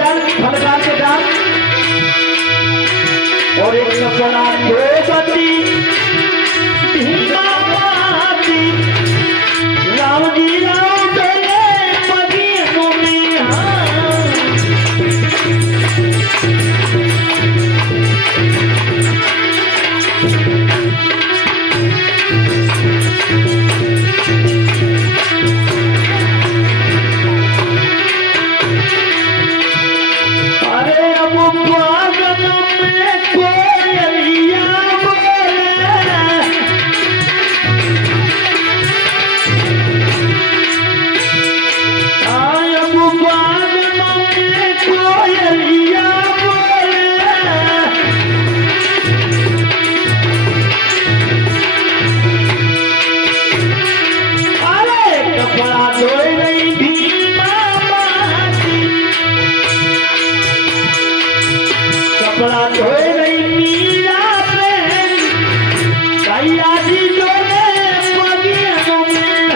डाल फलकार के डाल और एक कपड़ा द्रौपदी भीमा माती राम जी राम करे पगियों में अरे अब पागल में कोयलिया कपड़ा धोए नहीं मीरा बहन भैया जी जोड़े पगियों में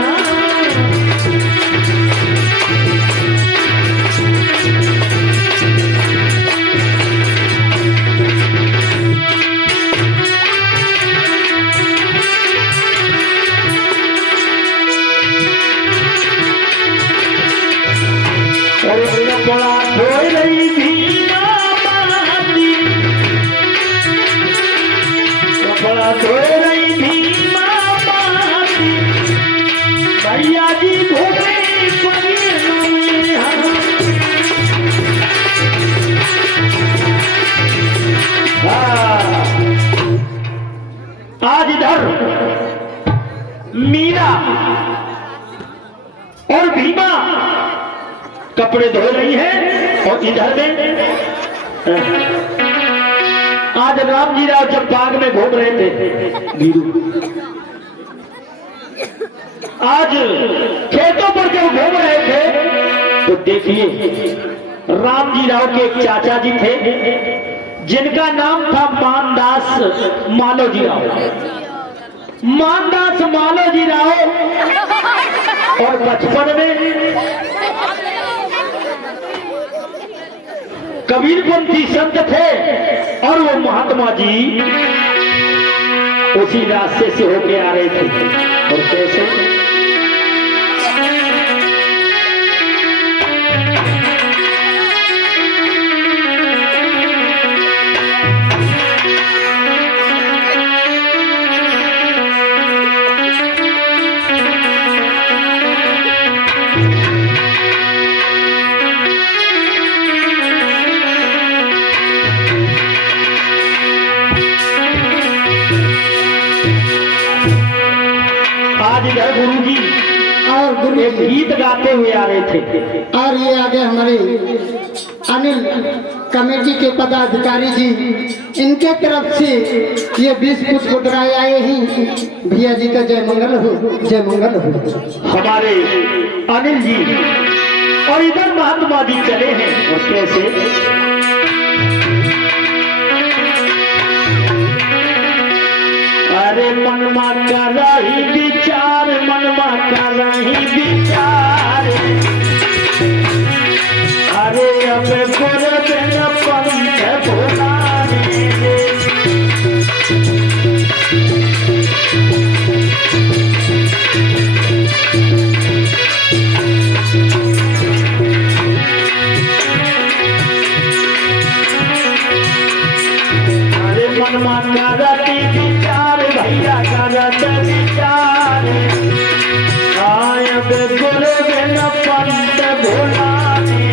अरे कपड़ा धोए नहीं कपड़ा धोए नहीं भीमा माती भैया जी घूमे पगियों में आज इधर मीरा और भीमा कपड़े धो रही है और इधर में आज राम जी राव जब बाग में घूम रहे थे वीरू आज खेतों पर जब घूम रहे थे तो देखिए राम जी राव के एक चाचा जी थे जिनका नाम था मानदास मालोजी राव। मानदास मालोजी राव और बचपन में कबीरपंथी संत थे और वो महात्मा जी उसी रास्ते से होके आ रहे थे। और कैसे आज इधर गुरु जी और गुरु एक गीत गाते हुए आ रहे थे और ये आगे हमारे अनिल कमेटी के पदाधिकारी जी इनके तरफ से ये 20 पुष्प उतराए आए ही भैया जी का जय मंगल हो, जय मंगल हो। हमारे अनिल जी और इधर महात्मा जी चले हैं और कैसे अरे मनमा कर रही विचार मनमा कर रही विचार अरे अब गोरख न पंथ भोला रे अरे मनमा करती विचार भैया करत विचार आयब गोरख न पंथ भोला रे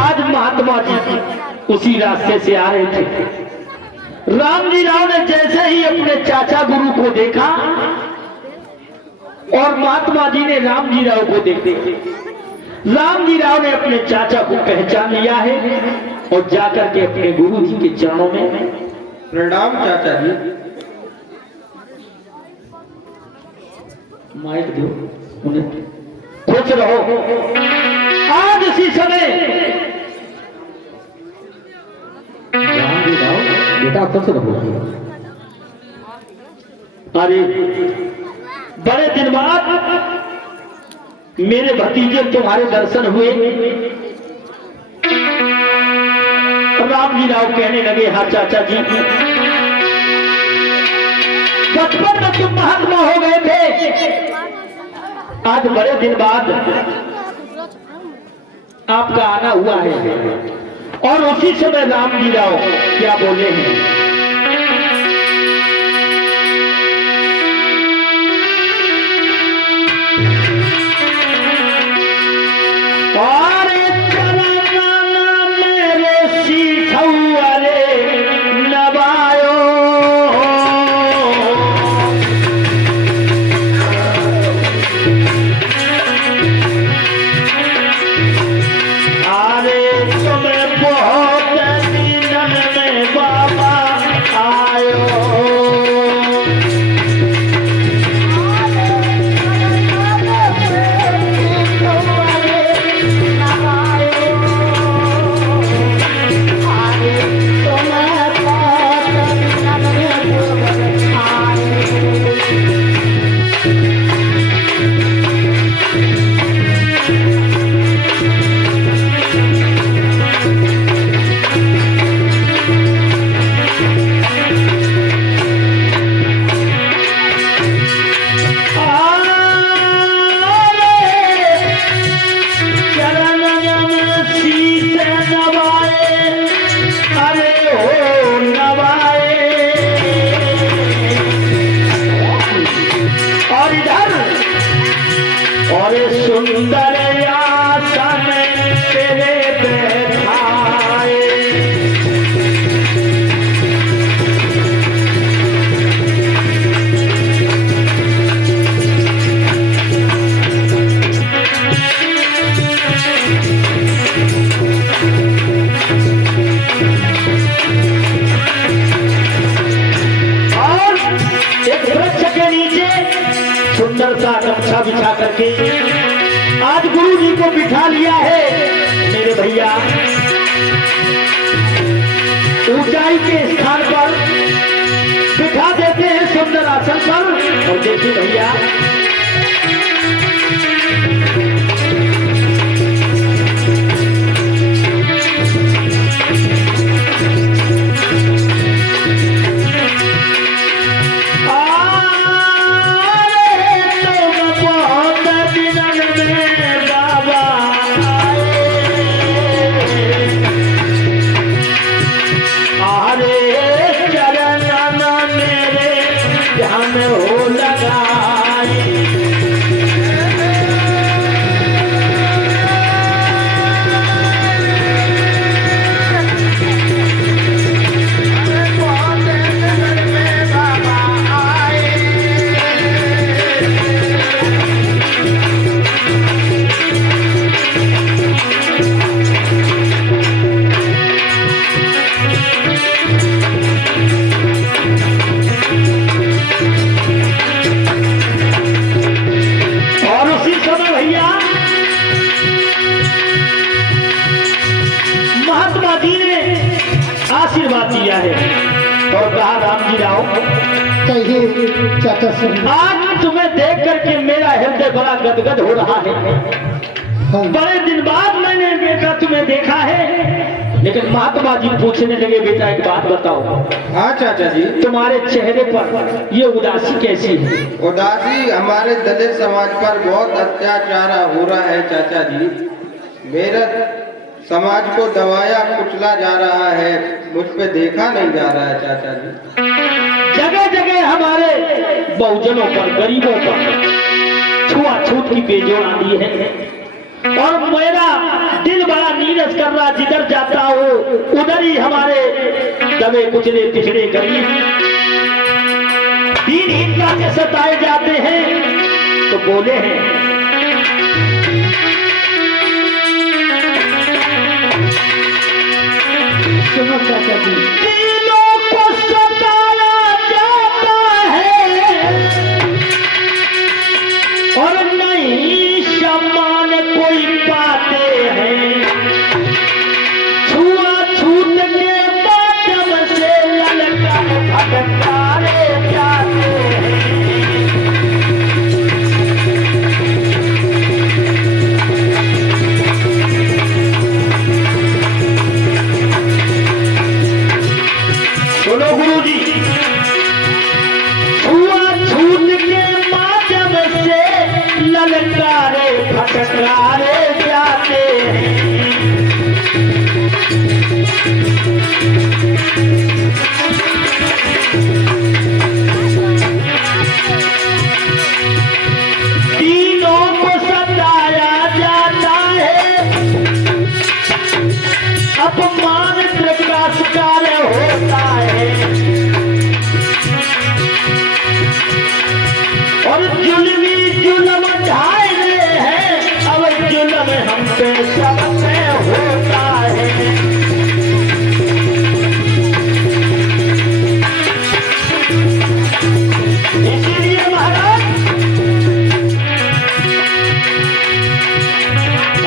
आज महात्मा जी उसी रास्ते से आ रहे थे। राम जी राव ने जैसे ही अपने चाचा गुरु को देखा और महात्मा जी ने राम जी राव को देखते, राम जी राव ने अपने चाचा को पहचान लिया है और जाकर के अपने गुरु जी के चरणों में प्रणाम चाचा जी। माइक दो उन्हें, खुश रहो। आज इसी समय राम जी राव, बेटा खुश रहो। अरे बड़े दिन बाद मेरे भतीजे तुम्हारे दर्शन हुए। राम जी राव कहने लगे, हाँ चाचा जी, बचपन में तुम महात्मा हो गए थे, आज बड़े दिन बाद आपका आना हुआ है। और उसी समय राम जी राव क्या बोले हैं, सुंदर सा गमछा बिछा करके आज गुरु जी को बिठा लिया है। मेरे भैया ऊंचाई के स्थान पर बिठा देते हैं, सुंदर आसन पर। और देखिए भैया, आशीर्वाद दिया है और कहा, राम जी राव, कहिए चाचा से। आज तुम्हें देख करके मेरा हृदय बड़ा गदगद हो रहा है। हाँ। बड़े दिन बाद मैंने बेटा तुम्हें देखा है। लेकिन महात्मा जी पूछने लगे, बेटा एक बात बताओ। हाँ चाचा जी। तुम्हारे चेहरे पर ये उदासी कैसी है? उदासी हमारे दलित समाज पर बहुत अत्याचार हो रहा है चाचा जी। मेरा समाज को दबाया कुचला जा रहा है, मुझ पे देखा नहीं जा रहा है चाचा जी। जगह जगह हमारे बहुजनों पर, गरीबों पर छुआछूत की बेजोड़ आनी है। और मेरा दिल बड़ा नीरस कर रहा, जिधर जाता हो उधर ही हमारे दबे कुचले पिछड़े गरीब दीनहीनता से सताए जाते हैं। तो बोले हैं, सुनो चाचा जी, दीनों को सताया जाता है और नहीं सम्मान कोई पाते हैं। छुआछूत के माध्यम से ललकार भटकारे जाते हैं। सुनो गुरुजी, छुआछूत के माध्यम से ललकारे भटकारे जाते हैं। तीनों को सताया जाता है, अपमान का शिकार होता है और जुल्मी जुल्म ढाए हैं। अब जुल्म हम पे सबसे होता है। इसीलिए महाराज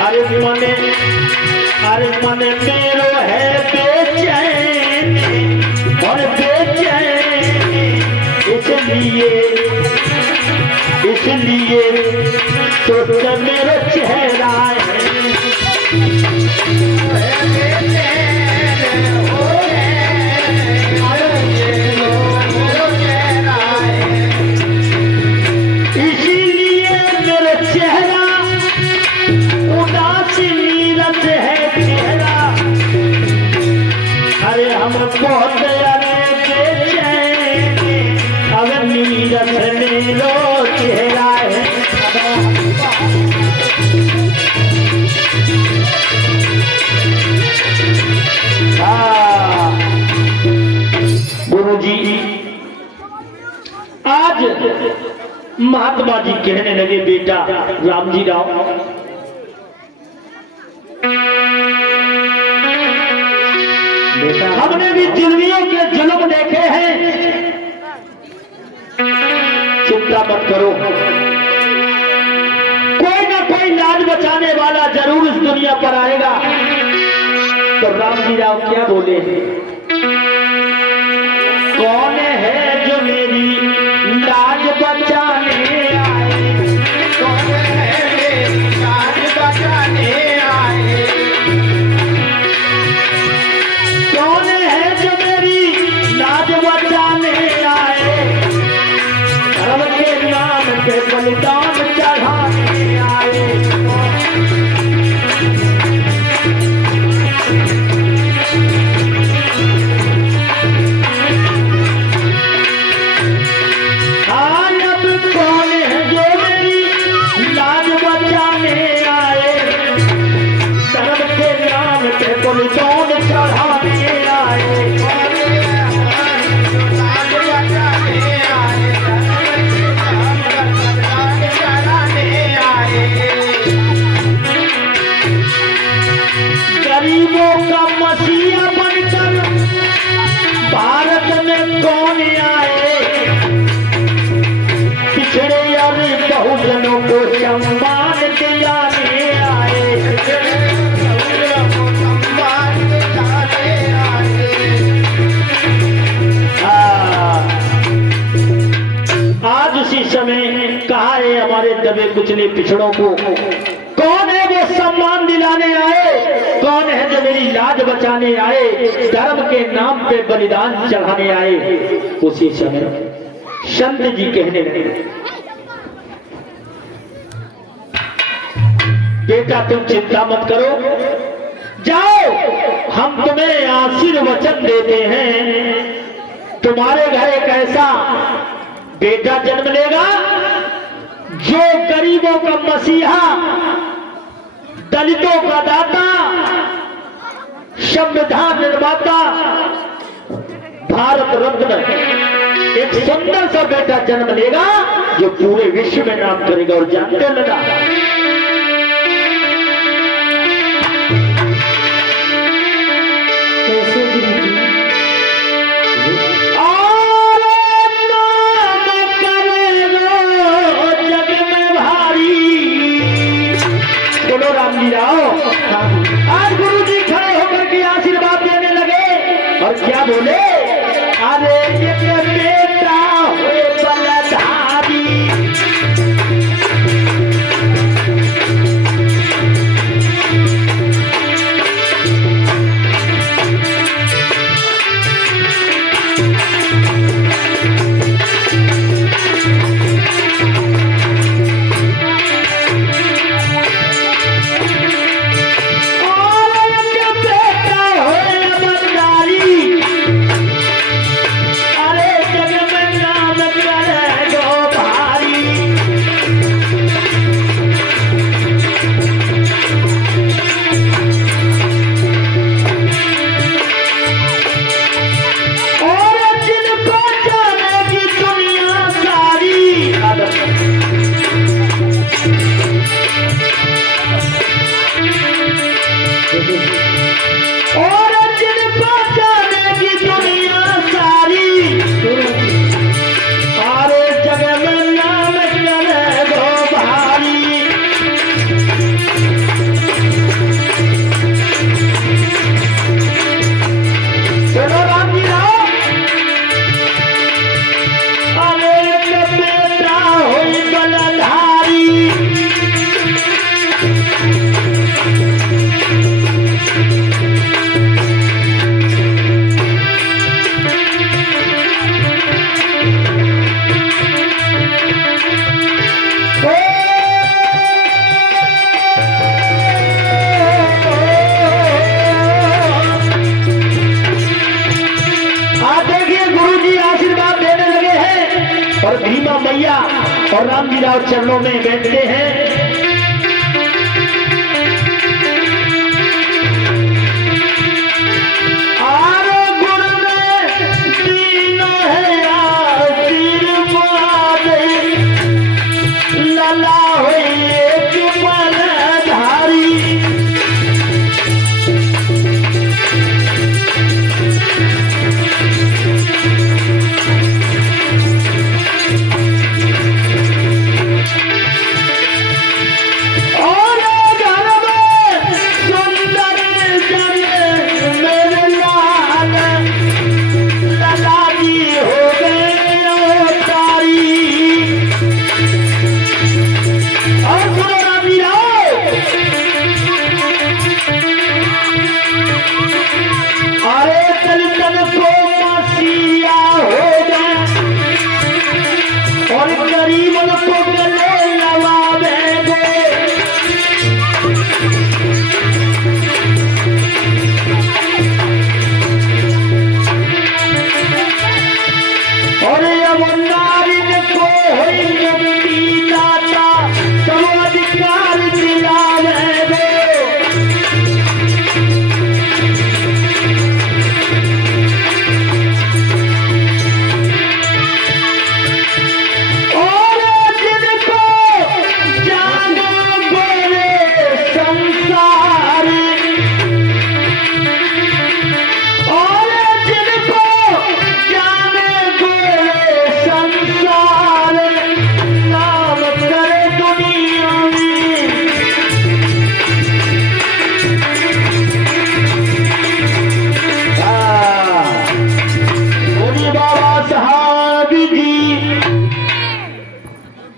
अरे मन मेरो है बेचैन और बेचैन, इसलिए सोच मेरा चेहरा है। इसीलिए मेरा चेहरा उदासी नीरस है चेहरा। अरे हम बहुत बेचैन, अब नीरस नीलो चेहरा है। गुरु जी, आज महात्मा जी कहने लगे, बेटा राम जी राव, हमने भी जुल्मियों के जुल्म देखे हैं, चिंता मत करो, कोई ना कोई लाज बचाने वाला जरूर इस दुनिया पर आएगा। तो राम जी राव क्या बोले, कौन है जो मेरी लाज बचाने आए, कौन है मेरी लाज बचाने आए, कौन है जो मेरी लाज बचाने आए, धर्म के नाम पे बलिदान चढ़ाने आए। गरीबों का मसीहा बनकर भारत में कौन आए, पिछड़े और बहुजनों को सम्मान दिलाने आए, आज उसी समय कहा है हमारे दबे कुचले पिछड़ों को, कौन है वो सम्मान दिलाने आए, कौन है जो मेरी लाज बचाने आए, धर्म के नाम पे बलिदान चढ़ाने आए। उसी समय संत जी कहने लगे, बेटा तुम चिंता मत करो, जाओ हम तुम्हें आशीर्वचन देते हैं, तुम्हारे घर एक ऐसा बेटा जन्म लेगा जो गरीबों का मसीहा, दलितों का दाता, संविधान निर्माता, भारत रत्न, एक सुंदर सा बेटा जन्म लेगा जो पूरे विश्व में नाम करेगा। और जानते लगा कैसे गुरु जी? राम जी राव, आज गुरु जी खड़े होकर के आशीर्वाद देने लगे और क्या बोले? अरे एक बेटा हो बलधारी, और भीमा मैया और राम जी राव चरणों में बैठते हैं।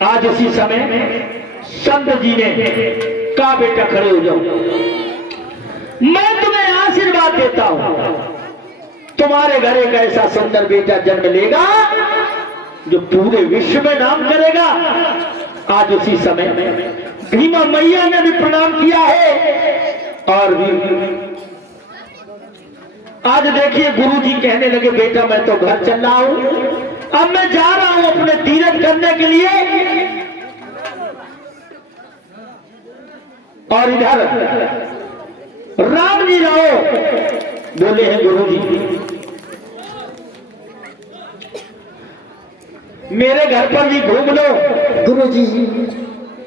आज इसी समय संत जी ने कहा बेटा खड़े हो जाओ, मैं तुम्हें आशीर्वाद देता हूं, तुम्हारे घर एक ऐसा सुंदर बेटा जन्म लेगा जो पूरे विश्व में नाम करेगा। आज उसी समय भीमा मैया ने भी प्रणाम किया है। और भी आज देखिए गुरु जी कहने लगे बेटा मैं तो घर चल रहा हूं, अब मैं जा रहा हूं अपने तीर्थ करने के लिए। और इधर राम जी राव बोले हैं, गुरु जी मेरे घर पर भी घूम लो। गुरु जी,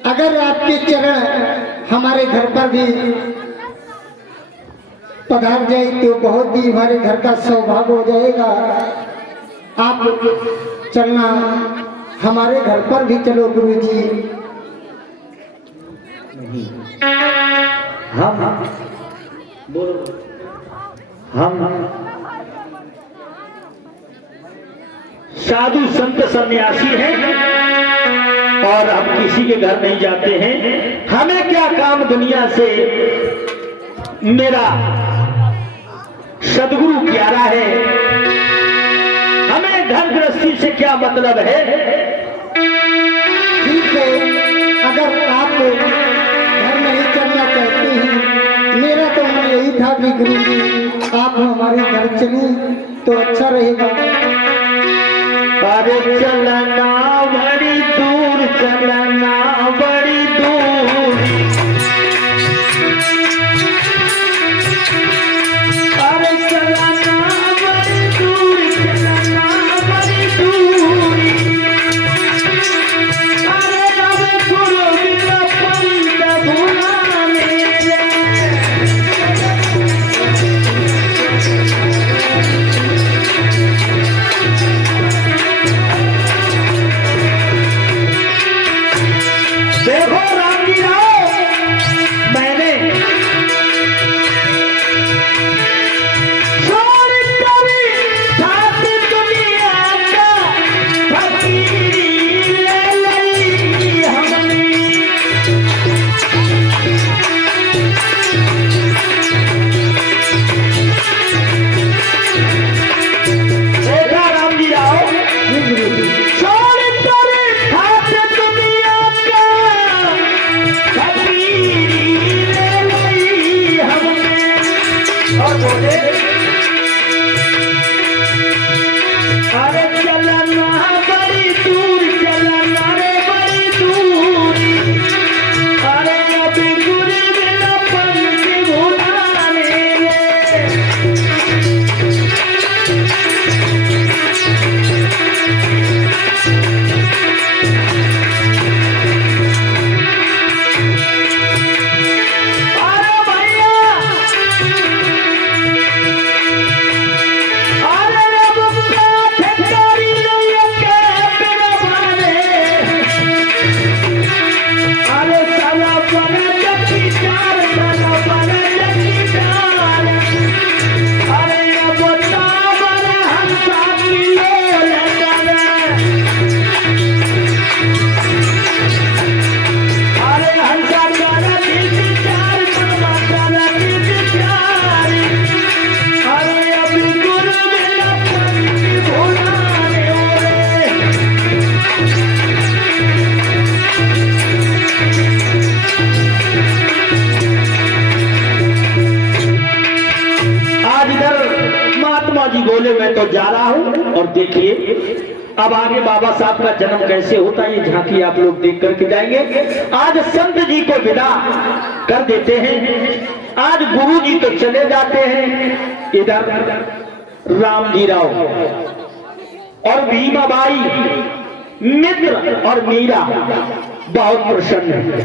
अगर आपके चरण हमारे घर पर भी पधार जाए तो बहुत ही हमारे घर का सौभाग्य हो जाएगा। आप चलना, हमारे घर पर भी चलो गुरु जी। हम साधु संत सन्यासी हैं और हम किसी के घर नहीं जाते हैं। हमें क्या काम दुनिया से, मेरा सदगुरु प्यारा है, हमें घर गृहस्थी से क्या मतलब है। ठीक है, अगर आप घर नहीं चलना चाहते हैं, मेरा तो मन यही था कि गुरु जी आप हमारे घर चलें तो अच्छा रहेगा। अरे चलना बड़ी दूर, चलना बड़ी दूर, अरे चलना बड़ी दूर, चलना बड़ी दूर, अरे अब गुरु बिना पंत भुलाने देखो राम जी राव, मैंने छोड़ करी साथ दुनिया का फकीरी ले ली हमने। देखा राम जी राव, छोड़ करी साथ दुनिया का फकीरी ले ली हमने। और बोले अरे चलना बड़ी दूर, चलना रे बड़ी दूर, अरे अभी गुरु बिना पंत भुलाने रे। अरे भैया, अरे रब का ठिकारी नहीं के तेरा बने, अरे साला बने जकी चार, साला बने जकी चार, अरे अब तावर हंसा की लोल करे, अरे हंसा करे दिल चार, मनवा करे दिल चार, अरे अभी गुरु बिना पंत भुलाने रे। आज इधर महात्मा जी बोले मैं तो जा रहा हूं। और देखिए अब आगे बाबा साहब का जन्म कैसे होता है, ये झांकी आप लोग देख करके जाएंगे। आज संत जी को विदा कर देते हैं, आज गुरु जी तो चले जाते हैं। इधर राम जी राव और भीमाबाई मित्र और मीरा बहुत प्रसन्न है।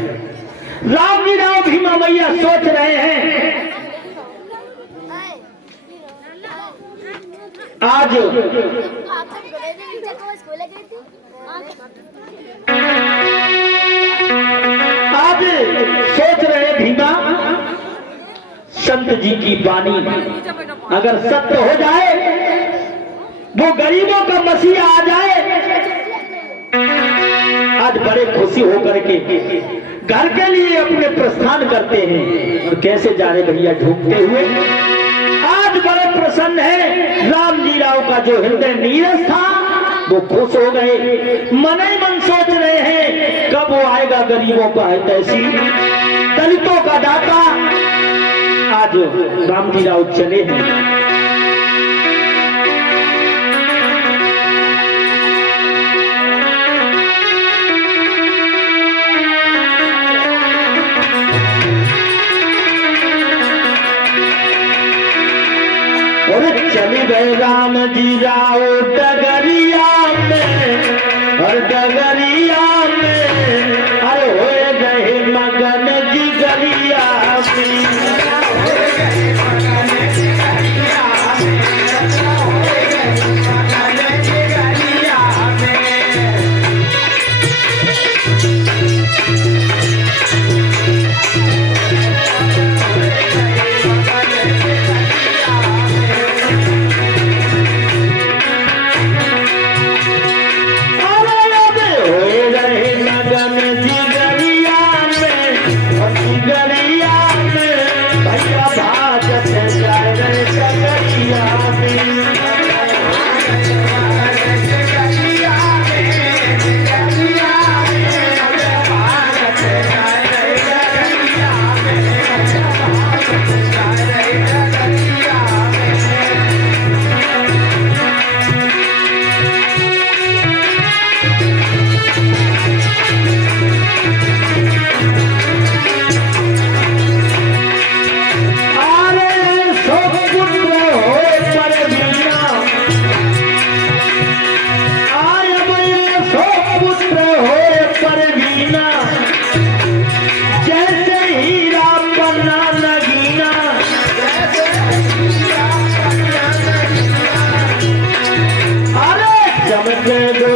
राम जी राव भीमा मैया सोच रहे हैं आज आज सोच रहे भीमा, संत जी की वाणी अगर सत्य हो जाए, वो गरीबों का मसीहा आ जाए, आज बड़े खुशी होकर के घर के लिए अपने प्रस्थान करते हैं। और कैसे जा रहे भैया झुकते हुए, आज बड़े प्रसन्न है। राम जी राव का जो हृदय नीरस था वो खुश हो गए, मन ही मन सोच रहे हैं कब वो आएगा गरीबों का हितैषी, दलितों का दाता। आज राम जी राव चले हैं। जिराओ डगरिया में और डगरिया में अरे हो गए मगन जिगरिया में।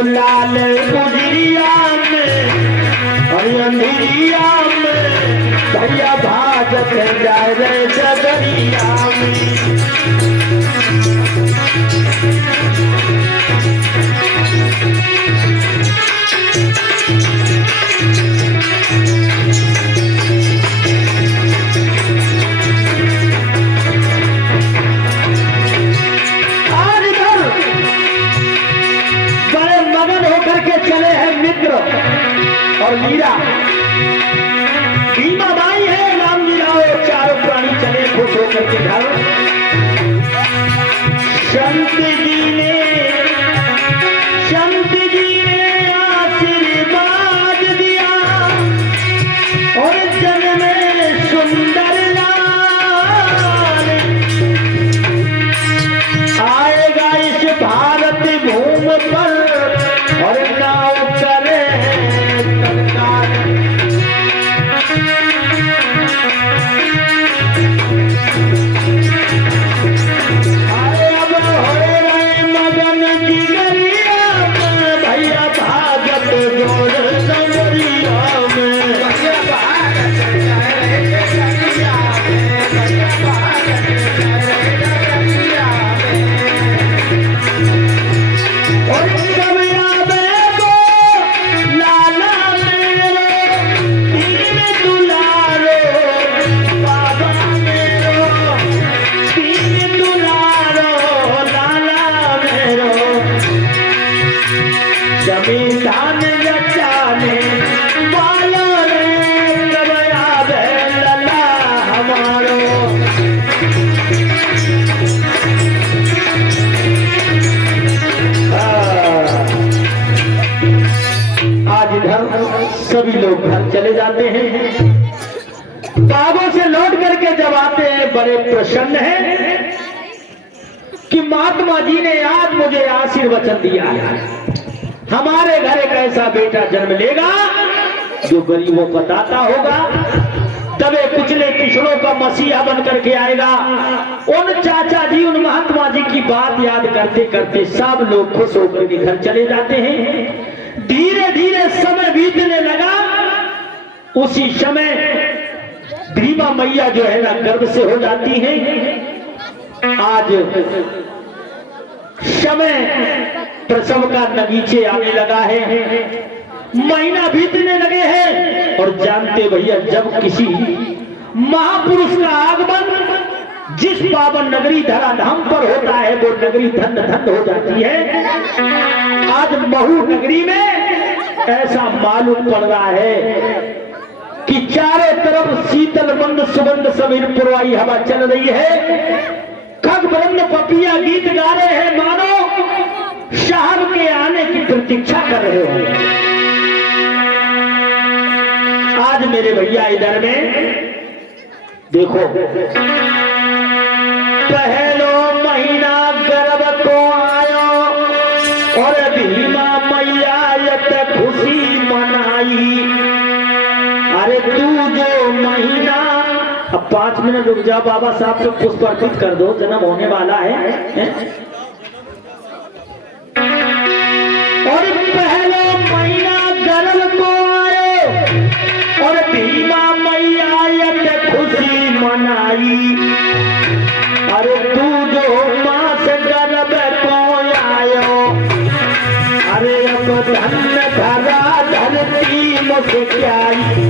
लाल गुजरिया में और अंधिरिया में भैया भाजत जाए रे डगरिया में। चले हैं मित्र और मीरा, भीमा बाई है, राम जी राव, चारों प्राणी चले खुश होकर के घर। संत जी ने आशीर्वाद दिया और जन में सुंदर लाल आएगा इस भारत भूमि पर और नाव करे तत्काल। अरे अब हो रहे मगन जिगरिया में भैया भागत जोड़ नगरिया में। भैया भागत नगरिया में, भैया भागत नगरिया में। और जमीन रचाने वाला रे कबया लला हमारो। आज इधर सभी लोग घर चले जाते हैं, बागों से लौट करके जब आते हैं बड़े प्रसन्न हैं कि महात्मा जी ने आज मुझे आशीर्वचन दिया है, हमारे घर एक ऐसा बेटा जन्म लेगा जो गरीबों का दाता होगा, दबे कुचले पिछड़ों का मसीहा बन करके आएगा। उन चाचा जी, उन महात्मा जी की बात याद करते करते सब लोग खुश होकर के घर चले जाते हैं। धीरे धीरे समय बीतने लगा। उसी समय भीमा मैया जो है ना गर्भ से हो जाती है। आज समय प्रसव का नगीचे आने लगा है, महीना बीतने लगे हैं। और जानते भैया, जब किसी महापुरुष का आगमन जिस पावन नगरी धराधाम पर होता है वो नगरी धन्य धन्य हो जाती है। आज महू नगरी में ऐसा मालूम पड़ रहा है कि चारों तरफ शीतल मंद सुगंध समीर पुरवाई हवा चल रही है। खग ब्रह्म पपिया गीत गा रहे हैं, मानो शाहब के आने की प्रतीक्षा कर रहे हो। आज मेरे भैया इधर में देखो, पहलो महीना गर्भ को 5 मिनट रुक जाओ, बाबा साहब को पुष्प अर्पित कर दो, जन्म होने वाला है? और पहला महीना गर्भ को आए और भीमा मैया यत खुशी मनाई। अरे तू जो माँ से गर्भ को आयो, अरे अब धन धरा धरती मुझे क्याई।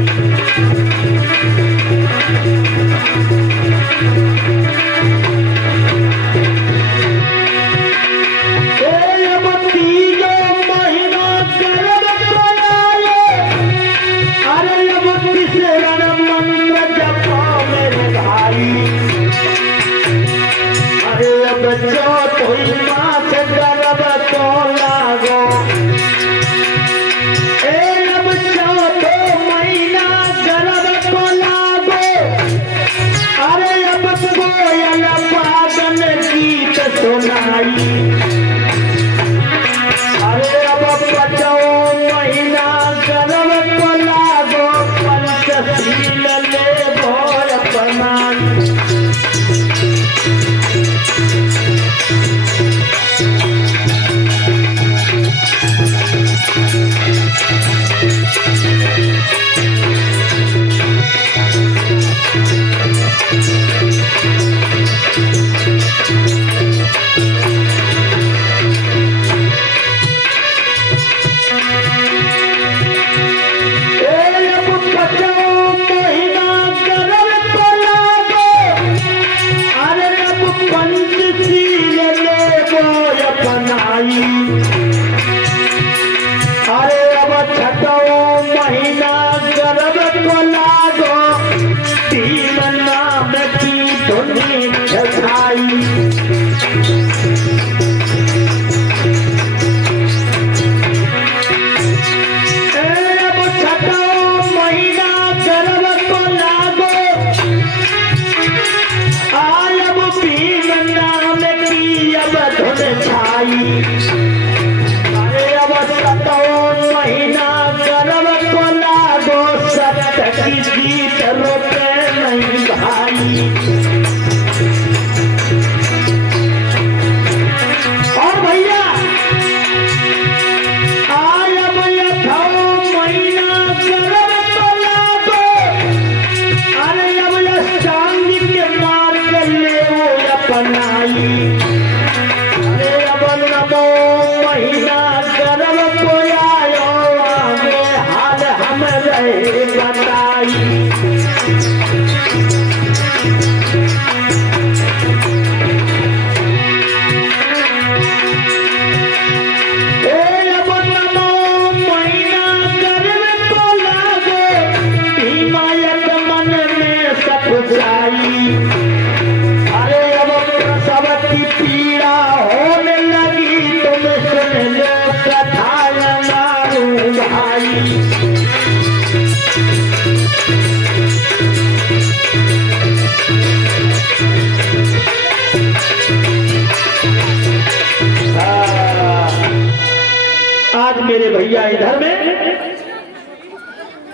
आज मेरे भैया इधर में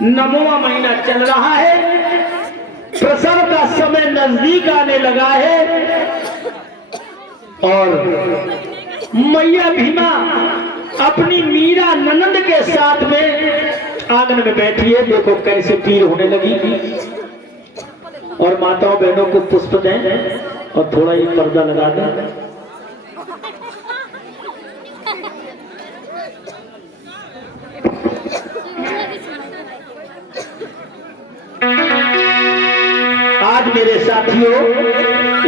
नौवां महीना चल रहा है, प्रसव का समय नजदीक आने लगा है और मैया भीमा अपनी मीरा ननंद के साथ में आंगन में बैठी है। देखो कैसे पीर होने लगी। और माताओं बहनों को पुष्प दें और थोड़ा ये पर्दा लगा दें। आज मेरे साथियों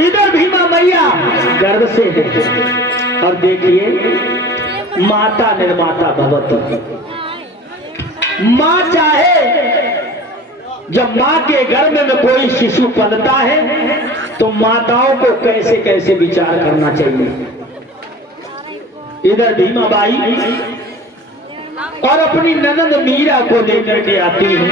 इधर भीमा मैया गर्भ से है और देखिए माता निर्माता भवती। माँ चाहे जब माँ के गर्भ में कोई शिशु पलता है तो माताओं को कैसे कैसे विचार करना चाहिए। इधर भीमा बाई और अपनी ननद मीरा को लेकर के आती है।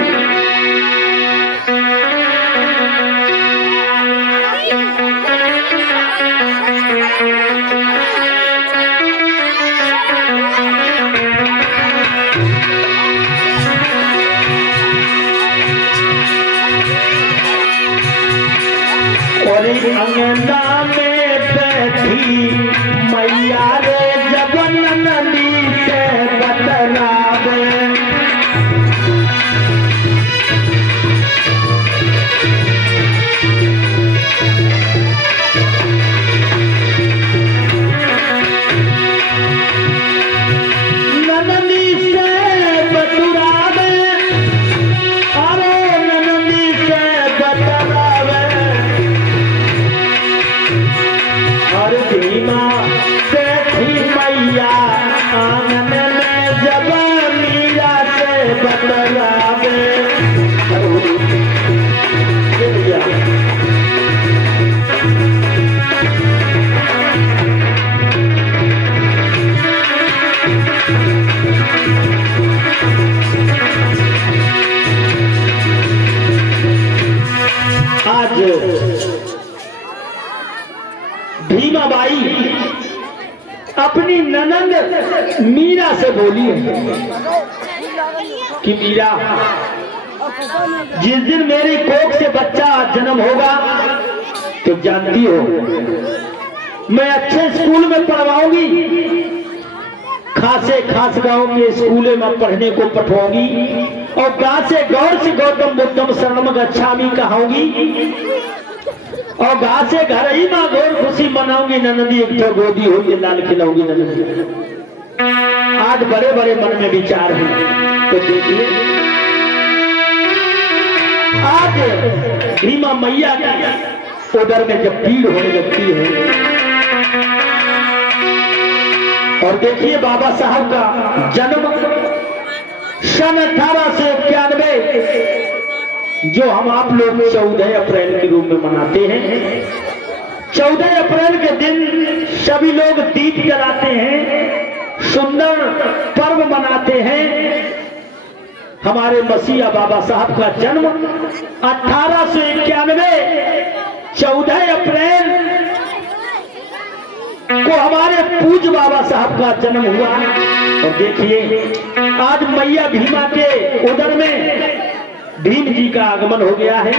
बतलावे। आज भीमाबाई अपनी ननंद मीरा से बोली है कि मीरा, जिस दिन मेरी कोख से बच्चा जन्म होगा तो जानती हो मैं अच्छे स्कूल में पढ़वाऊंगी, खासे खास गांव के स्कूल में पढ़ने को पठवाऊंगी और गा से गौर से गौतम बुद्धम शरणम गच्छामि कहाऊंगी और गा से घर ही माँ घोर खुशी मनाऊंगी, ननदी एक तो गोदी होगी लाल खिलाऊंगी ननदी। आज बड़े बड़े मन में विचार हैं तो देखिए आज भीमा मैया की उदर में जब पीड़ होने लगती है और देखिए बाबा साहब का जन्म सन 1891 जो हम आप लोग 14 अप्रैल के रूप में मनाते हैं। 14 अप्रैल के दिन सभी लोग दीप जलाते हैं, सुंदर पर्व मनाते हैं। हमारे मसीहा बाबा साहब का जन्म 1891 14 अप्रैल को हमारे पूज्य बाबा साहब का जन्म हुआ। और देखिए आज मैया भीमा के उदर में भीम जी का आगमन हो गया है।